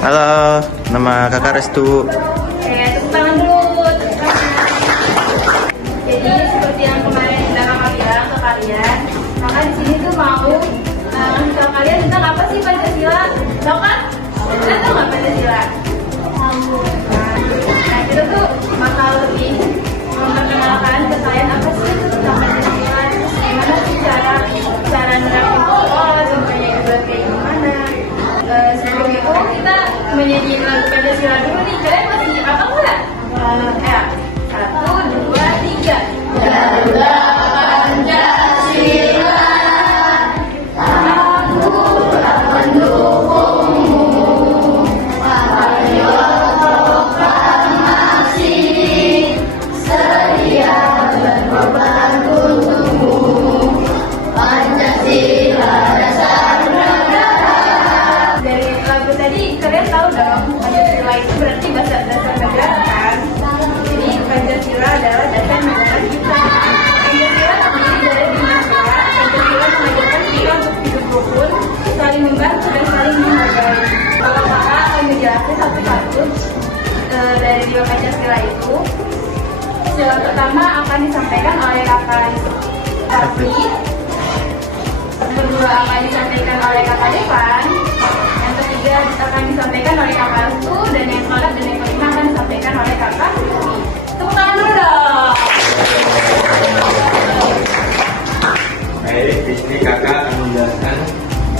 Halo, nama kakak Restu. Tepuk tangan dulu. Jadi seperti yang kemarin kakak bilang ke kalian, kakak di sini tuh mau ngasih tahu kalian tentang apa sih Pancasila? Tahu kan? Kalian tahu nggak Pancasila? Nah, kita tuh bakal lebih memperkenalkan ke kalian apa sih tentang Pancasila, terus gimana sih cara nerapin sekolah, contohnya juga kayak gimana. Sebelum itu kita menyanyiin lagu Pancasila dulu nih. Kalian masih apa enggak? Ya, 1, 2, 3. Garuda Pancasila, aku tak mendukungmu. Ayo proklamasi, sedia berkorban untukmu. Pancasila dasar negara. Dari lagu tadi kalian tahu dong, Pancasila itu berarti dasar negara kan? Jadi Pancasila adalah dasar negara kita. Pancasila terdiri dari 5 pilar. Pancasila mengajarkan kita untuk hidup rukun, saling membantu dan saling menghargai. Kalau kakak akan menjelaskan satu-satu dari 5 Pancasila itu. Sila pertama akan disampaikan oleh kakak Raffi, yang kedua akan disampaikan oleh kakak Devan, yang ketiga akan disampaikan oleh kakak Restu, dan yang keempat dan yang kelima akan disampaikan oleh kakak Rizky. Tepuk tangan dulu dong. Baik, di sini kakak akan menjelaskan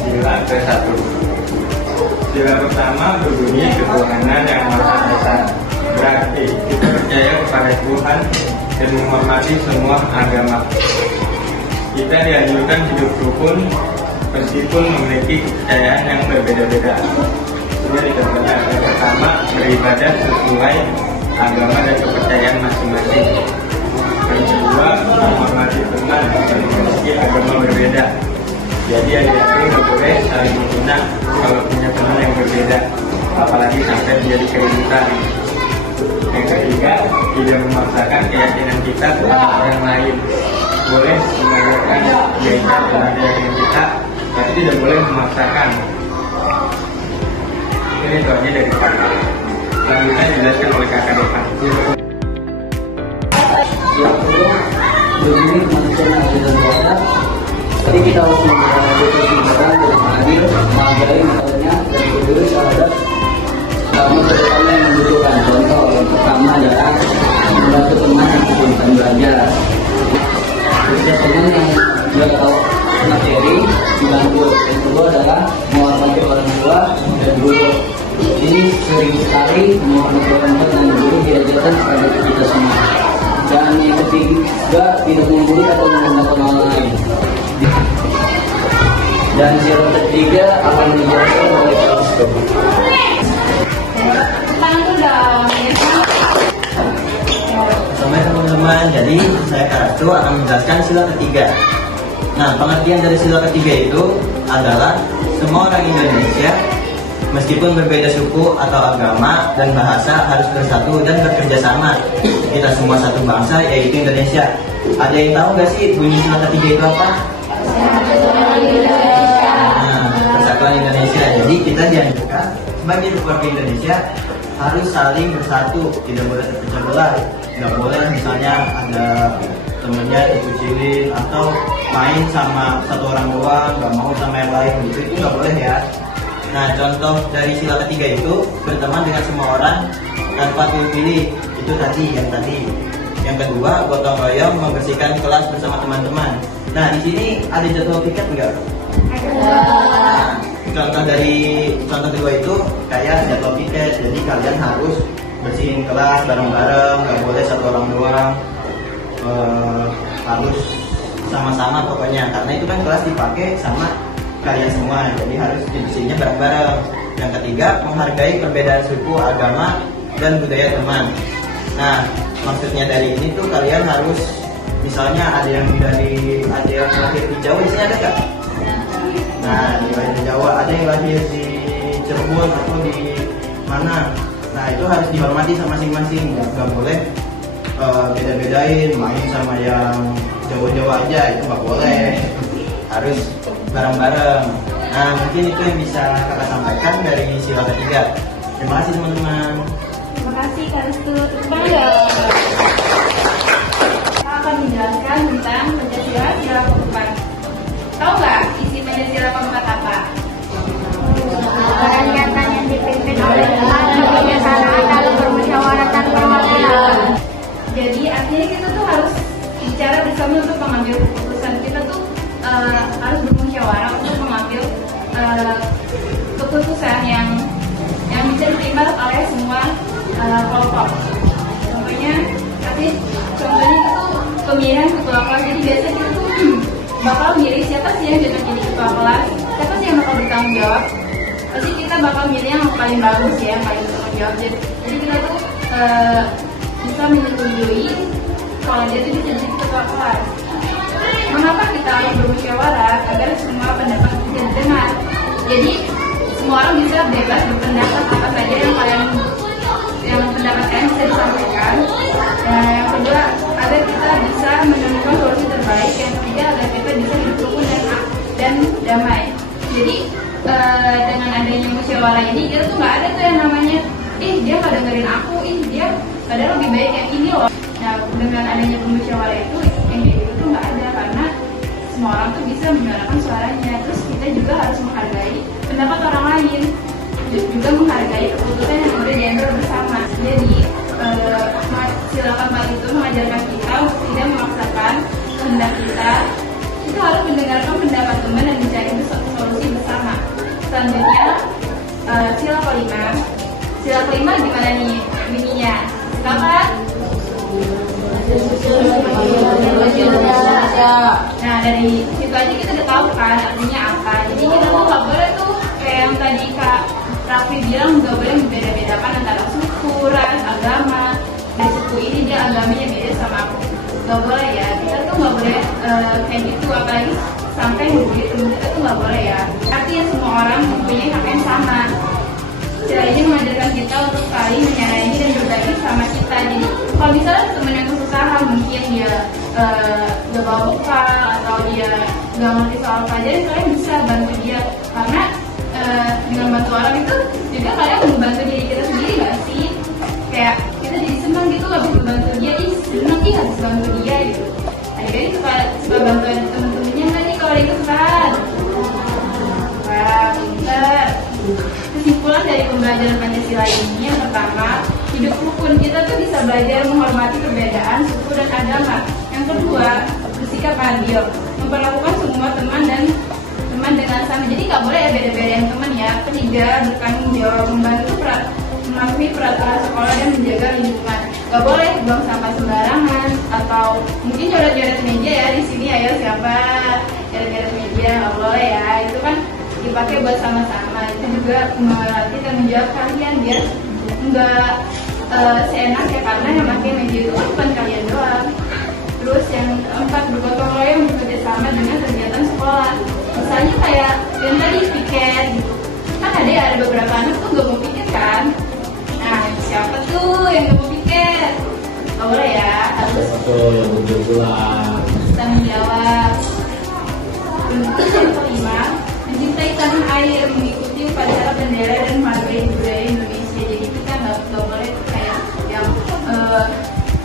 sila ke-1. Sila pertama berbunyi ketuhanan yang maha esa. Berarti kita percaya kepada Tuhan dan menghormati semua agama. Kita dianjurkan hidup rukun meskipun memiliki kepercayaan yang berbeda-beda. Jadi contohnya yang pertama beribadah sesuai agama dan kepercayaan masing-masing. Yang kedua menghormati teman dan memiliki agama berbeda. Jadi adik-adik nggak boleh saling menghina kalau punya teman yang berbeda, apalagi sampai menjadi keributan. Yang ketiga, tidak memaksakan keyakinan kita kepada orang lain. Boleh mengajarkan keyakinan kita, tapi tidak boleh memaksakan. Ini doanya dari kakak. Selanjutnya dijelaskan oleh kakak Devan. Yang kedua, begini kemanusiaan yang adil dan beradab. Jadi kita harus menjalankan negara dengan adil, menghargai misalnya dan peduli terhadap kamu terutama yang membutuhkan. Contoh yang pertama adalah membantu teman yang kesulitan belajar. Terus teman yang tidak tahu materi dibantu. Yang kedua adalah menghormati orang tua dan guru. Ini sering sekali menghormati orang tua dan guru diajarkan kepada kita semua. Dan yang ketiga, tidak membuli atau merendahkan orang lain. Dan sila ketiga akan dijelaskan oleh Restu. Assalamualaikum teman-teman. Jadi saya Kak Restu akan menjelaskan sila ketiga. Nah, pengertian dari sila ketiga itu adalah semua orang Indonesia meskipun berbeda suku atau agama dan bahasa harus bersatu dan bekerja sama. Kita semua satu bangsa, yaitu Indonesia. Ada yang tahu nggak sih bunyi sila ketiga itu apa? Nah, Persatuan Indonesia. Jadi kita dianjurkan sebagai keluarga Indonesia harus saling bersatu, tidak boleh terpecah belah. Nggak boleh misalnya ada temennya dikucilin atau main sama satu orang doang, nggak mau sama yang lain gitu, itu nggak boleh ya. Nah, contoh dari sila ketiga itu berteman dengan semua orang tanpa pilih. Itu tadi. Yang kedua, gotong royong membersihkan kelas bersama teman-teman. Nah, di sini ada jadwal piket enggak? Nah, contoh kedua itu kayak jadwal piket. Jadi kalian harus bersihin kelas bareng-bareng, nggak boleh satu orang doang. Harus sama-sama pokoknya, karena itu kan kelas dipakai sama kalian semua, jadi harus dibersihinnya bareng-bareng. Yang ketiga, menghargai perbedaan suku, agama, dan budaya teman. Nah, maksudnya dari ini tuh kalian harus, misalnya ada yang lahir di Jawa, di sini ada nggak? Nah, di lahir di Jawa, ada yang lahir di Cirebon atau di mana? Nah, itu harus dihormati sama masing-masing, nggak boleh beda-bedain, main sama yang Jawa-Jawa aja, itu nggak boleh. Harus bareng-bareng. Nah, mungkin itu yang bisa kakak sampaikan dari sila ketiga. Terima kasih teman-teman. Terima kasih Kak Restu. Bangga. Kita akan menjelaskan tentang Pancasila sila keempat. Tahu nggak isi Pancasila keempat apa? Kegiatan yang dipimpin oleh kebijaksanaan dalam permusyawaratan perwakilan. Jadi artinya kita tuh harus bicara bersama untuk mengambil keputusan. Kita tuh harus bermusyawarah untuk mengambil keputusan yang bisa diterima oleh semua kelompok. Contohnya itu pemilihan ketua kelas. Jadi biasanya kita tuh bakal milih siapa sih yang cocok jadi ketua kelas, siapa sih yang bakal bertanggung jawab. Pasti kita bakal milih yang paling bagus ya, yang paling bertanggung jawab. Jadi kita tuh bisa menyetujui kalau dia tuh bisa jadi ketua kelas. Mengapa kita harus bermusyawarah? Agar semua pendapat bisa didengar. Jadi semua orang bisa bebas berpendapat apa saja yang pendapat kalian bisa disampaikan. Dan yang kedua, agar kita bisa menemukan solusi terbaik. Yang ketiga, agar kita bisa hidup rukun dan damai. Jadi dengan adanya musyawarah ini, kita tuh nggak ada tuh yang namanya dia nggak dengerin aku, dia padahal lebih baik yang ini loh. Nah, dengan adanya musyawarah itu yang kayak gitu tuh nggak ada, karena semua orang tuh bisa menyuarakan suaranya. Terus kita juga harus menghargai pendapat orang lain, juga menghargai keputusan yang udah diambil bersama. Jadi sila keempat itu mengajarkan kita untuk tidak memaksakan kehendak kita. Kita harus mendengarkan pendapat teman dan mencari solusi bersama. Selanjutnya sila kelima. Sila kelima gimana nih bunyinya? Silakan. Nah, dari situ aja kita udah tahu kan artinya apa. Jadi kita tuh nggak boleh tuh kayak yang tadi Kak Raffi bilang, nggak boleh membeda-bedakan antara suku, ras, agama. Dari suku ini dia agamanya beda sama aku, nggak boleh ya. Kita tuh nggak boleh kayak gitu, apalagi sampai membuli teman kita tuh nggak boleh ya. Artinya semua orang mempunyai hak yang sama. Sila ini mengajarkan kita untuk saling menyayangi dan berbagi sama kita. Jadi kalau misalnya teman yang kesusahan, mungkin dia gak bawa bekal atau dia gak ngerti soal pelajaran, kalian bisa bantu dia. Karena dengan bantu orang itu juga kalian membantu diri kita sendiri gak sih? Kayak kita jadi senang gitu habis membantu dia, senang habis bantu dia gitu. Adik-adik suka bantu temen-temennya nggak nih kalau dia kesusahan? Wah, pinter. Kesimpulan dari pembelajaran Pancasila ini, yang pertama, hidup rukun. Kita tuh bisa belajar menghormati perbedaan suku dan agama. Yang kedua, bersikap adil, memperlakukan semua teman dengan sama. Jadi nggak boleh ya beda-bedain teman ya. Ketiga, bertanggung jawab, membantu mematuhi peraturan sekolah dan menjaga lingkungan. Nggak boleh buang sampah sembarangan atau mungkin coret-coret meja ya di sini. Ayo siapa coret-coret meja? Nggak boleh ya. Itu kan dipakai buat sama-sama. Itu juga melatih tanggung jawab kalian biar nggak seenak ya, karena yang pakai meja itu bukan kalian doang. Terus yang keempat, bergotong royong bekerja sama dengan kegiatan sekolah. Misalnya kayak yang tadi piket gitu. Kan ada beberapa anak tuh nggak mau piket kan. Nah, siapa tuh yang nggak mau piket? Nggak boleh ya, harus tanggung jawab. Untuk yang kelima, mencintai tanah air, mengikuti upacara bendera dan menghargai budaya Indonesia. Jadi kita nggak boleh kayak yang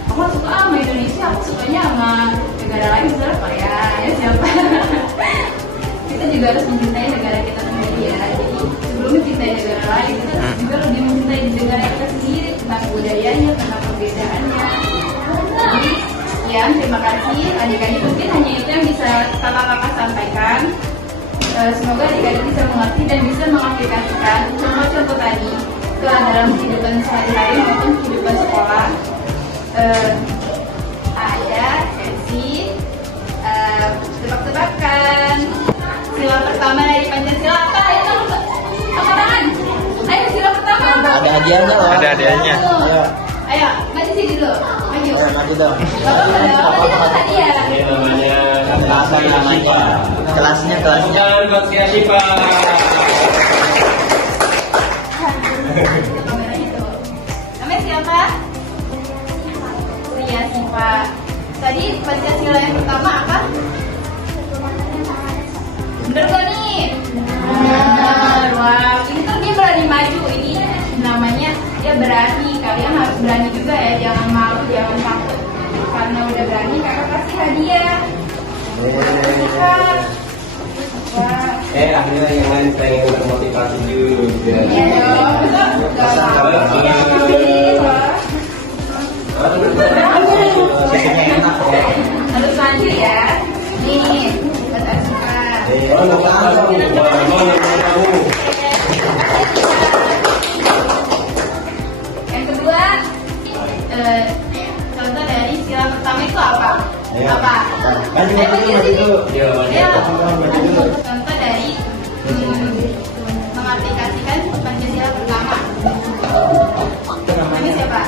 aku suka sama Indonesia, aku sukanya sama negara lain, misalnya Korea ya siapa. Kita juga harus mencintai negara kita sendiri ya. Jadi sebelum mencintai negara lain, kita juga lebih mencintai negara kita sendiri, tentang budayanya, tentang perbedaannya. Jadi sekian, terima kasih adik-adik. Mungkin hanya itu yang bisa kakak-kakak sampaikan. Semoga adik-adik bisa mengerti dan bisa mengaplikasikan contoh-contoh tadi ke dalam kehidupan sehari-hari maupun kehidupan sekolah. Ada sesi tebak-tebakan. Sila pertama dari Pancasila apa? Ayo tangan. Ayo sila pertama. Ada hadiahnya loh. Ada hadiahnya. Ayo, maju sini dulu. Maju. Ayo maju dong. Bapak udah hadiah. Kelasnya. Jalan buat Sia Sipa. Kamera itu. Namanya siapa? Sia Sipa. Tadi Pancasila yang pertama apa? Bener gak nih? Benar. Wah, pintar, dia berani maju. Ini namanya dia berani. Kalian harus berani juga ya, jangan malu, jangan takut. Karena udah berani, kakak kasih hadiah. Kasih, Kak. Wah. Akhirnya yang lain pengen termotivasi juga. Iya dong, betul. Gak apa-apa. Harus maju ya. Nih, buat Asika. Yang kedua, contoh dari sila pertama itu apa? Apa? Contoh dari mengaplikasikan Pancasila pertama. Namanya siapa?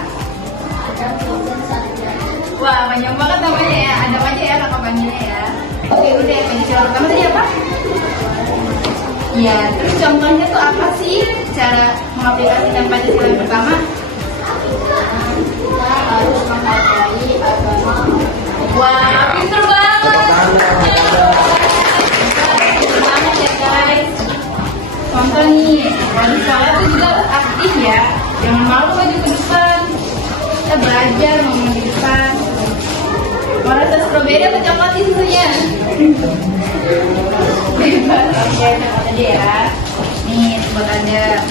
Wah, banyak banget namanya ya. Ada aja ya kakak panggilnya ya. Oke, udah. Pancasila pertama tadi apa? Iya, terus contohnya tuh apa sih cara mengaplikasikan Pancasila pertama? Kita harus menghargai agama. Wah, pinter banget. Pinter banget ya guys. Contoh nih, kalau di sekolah tuh juga harus aktif ya. Jangan malu maju ke depan. Kita belajar ngomong di depan. Kalau rasa stroberi apa coklat di susunya? Bebas. Oke, coklat aja ya. Nih, buat Anda.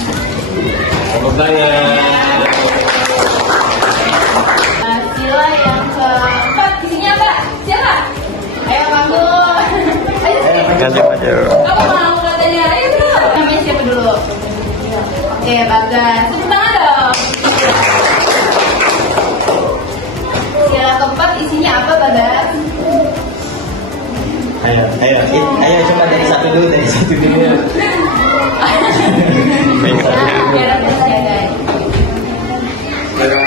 Tepuk tangan. Sila yang keempat, isinya apa? Siapa? Ayo bangun. Ayo sini. Kamu mau katanya? Ayo dulu. Namanya siapa dulu? Oke, Bagas. Tepuk tangan dong. Sila keempat isinya apa, Bagas? Ayo coba dari satu dulu. Biar ada jaga. Satu.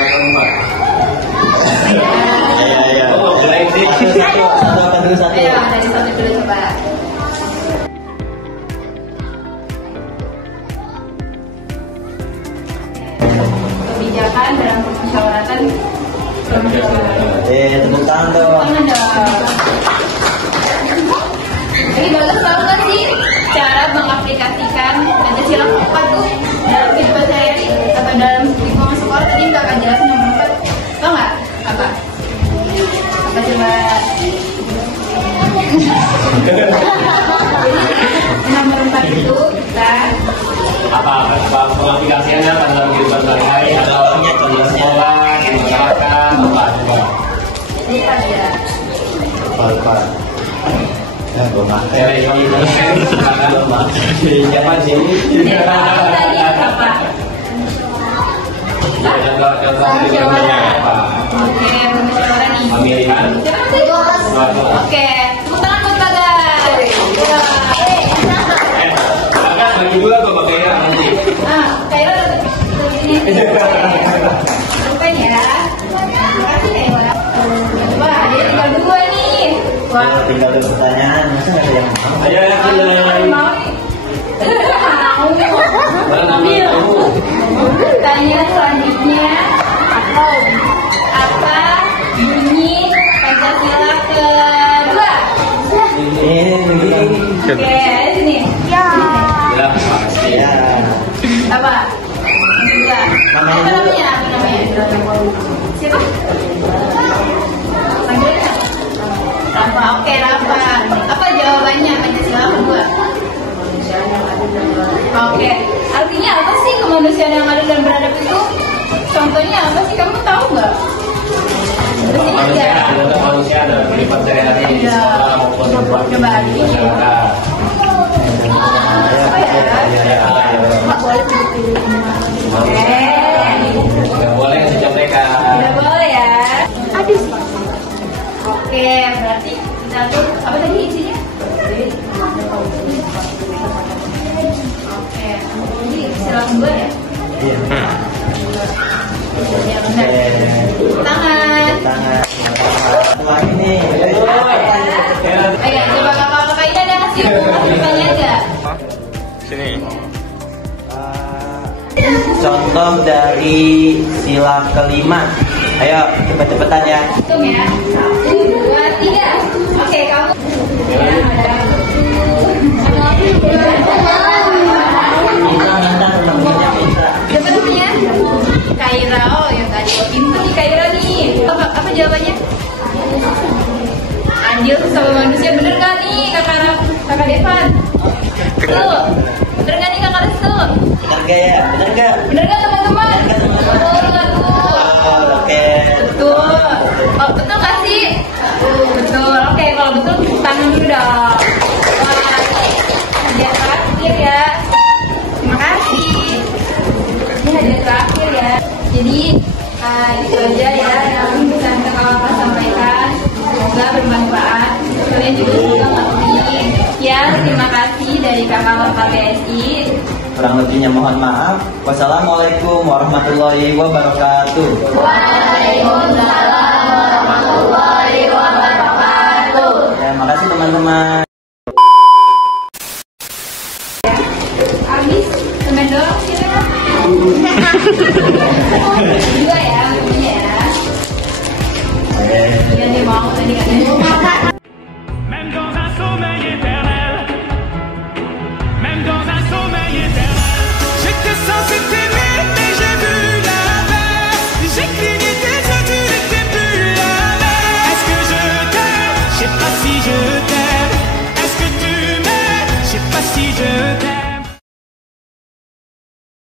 Ayo, dari satu dulu coba. Kebijakan dalam permusyawaratan Tepuk tangan dong. Tangan dong. Jadi Bagas tahu nggak sih cara mengaplikasikan Pancasila keempat tuh dalam kehidupan sehari-hari atau dalam lingkungan sekolah? Tadi kakak jelasin nomor 4. Tahu nggak? Apa? Apa coba? Nomor 4 itu kita apa pengaplikasiannya dalam kehidupan sehari-hari atau sekolah, di masyarakat, apa coba? lihat ya. Apa? Ya, gue makan. Siapa sih? Tadi apa? Contohnya apa? Oke, permusyawaratan nih. Pemilihan. Siapa sih? Oke, tepuk tangan buat Bagas. Kakak bagi dua kok pakai nanti. Kaila sini. Lupain ya. Makasih Kaila. Wah, dia tinggal dua nih. Wah, Tinggal ada pertanyaan, masa nggak ada yang mau? Ayo yang mau nih. Mau. Pertanyaan selanjutnya, apa bunyi Pancasila kedua? Oke, sini. Ya pasti. Ya. Apa? Kedua. Apa namanya? Apa namanya? Siapa? Panggilnya? Rafa. Oke, Rafa. Apa jawabannya Pancasila kedua? Oke, artinya apa sih kemanusiaan yang adil dan beradab itu? Contohnya apa sih, kamu tahu nggak? Manusia ada kehidupan sehari-hari di sekolah maupun Coba ini. Apa ya? Nggak boleh ngasih contekan. Nggak boleh ya. Aduh. Oke, berarti kita tuh apa tadi isinya? Oke, jadi sila kedua ya? Iya. Ya benar. Tangan. Setelah ini. Ayo, coba kakak-kakak ini ada hasil pertanyaannya aja. Sini. Contoh dari sila kelima. Ayo cepet-cepetan ya. Hitung ya. 1, 2, 3. Oke, kamu. Ya, ada. 1, 2, 3. tuh? Bener gak ya? Bener gak? Bener gak teman-teman? Bener gak, teman-teman? Betul gak tuh? Oke. Betul. Oh, betul gak sih? Betul. Oke, kalau betul tangan dulu dong. Wah, hadiah terakhir ya. Terima kasih. Ini hadiah terakhir ya. Jadi itu aja ya yang bisa kakak sampaikan. Semoga bermanfaat. Kalian juga semoga ngerti. Ya, terima kasih dari kakak PSI. Kurang lebihnya mohon maaf. Wassalamualaikum warahmatullahi wabarakatuh. Waalaikumsalam warahmatullahi wabarakatuh. Ya, makasih teman-teman. Habis semen doang sih ya. Dua ya, punya ya. Iya nih mau tadi katanya.